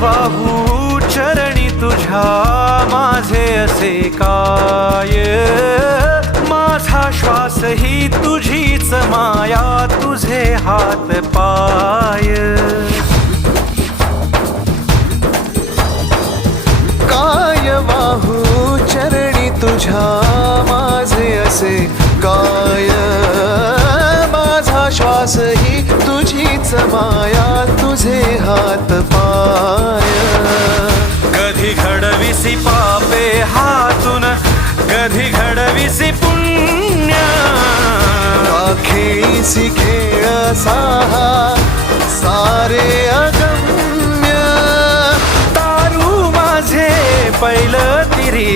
वाहू चरणी तुझ्या माझे असे काय, माझा श्वास ही तुझीच माया, तुझे हात पाय. काय वाहू चरणी तुझ्या माझे असे काय, माझा श्वास ही तुझीच माया, तुझे हात पाय. कधी घडविसी पापे हातून, कधी घडविसी पुण्य, खेळीसी खेळ साहा सारे अगम्य. तारू माझे पैल तिरी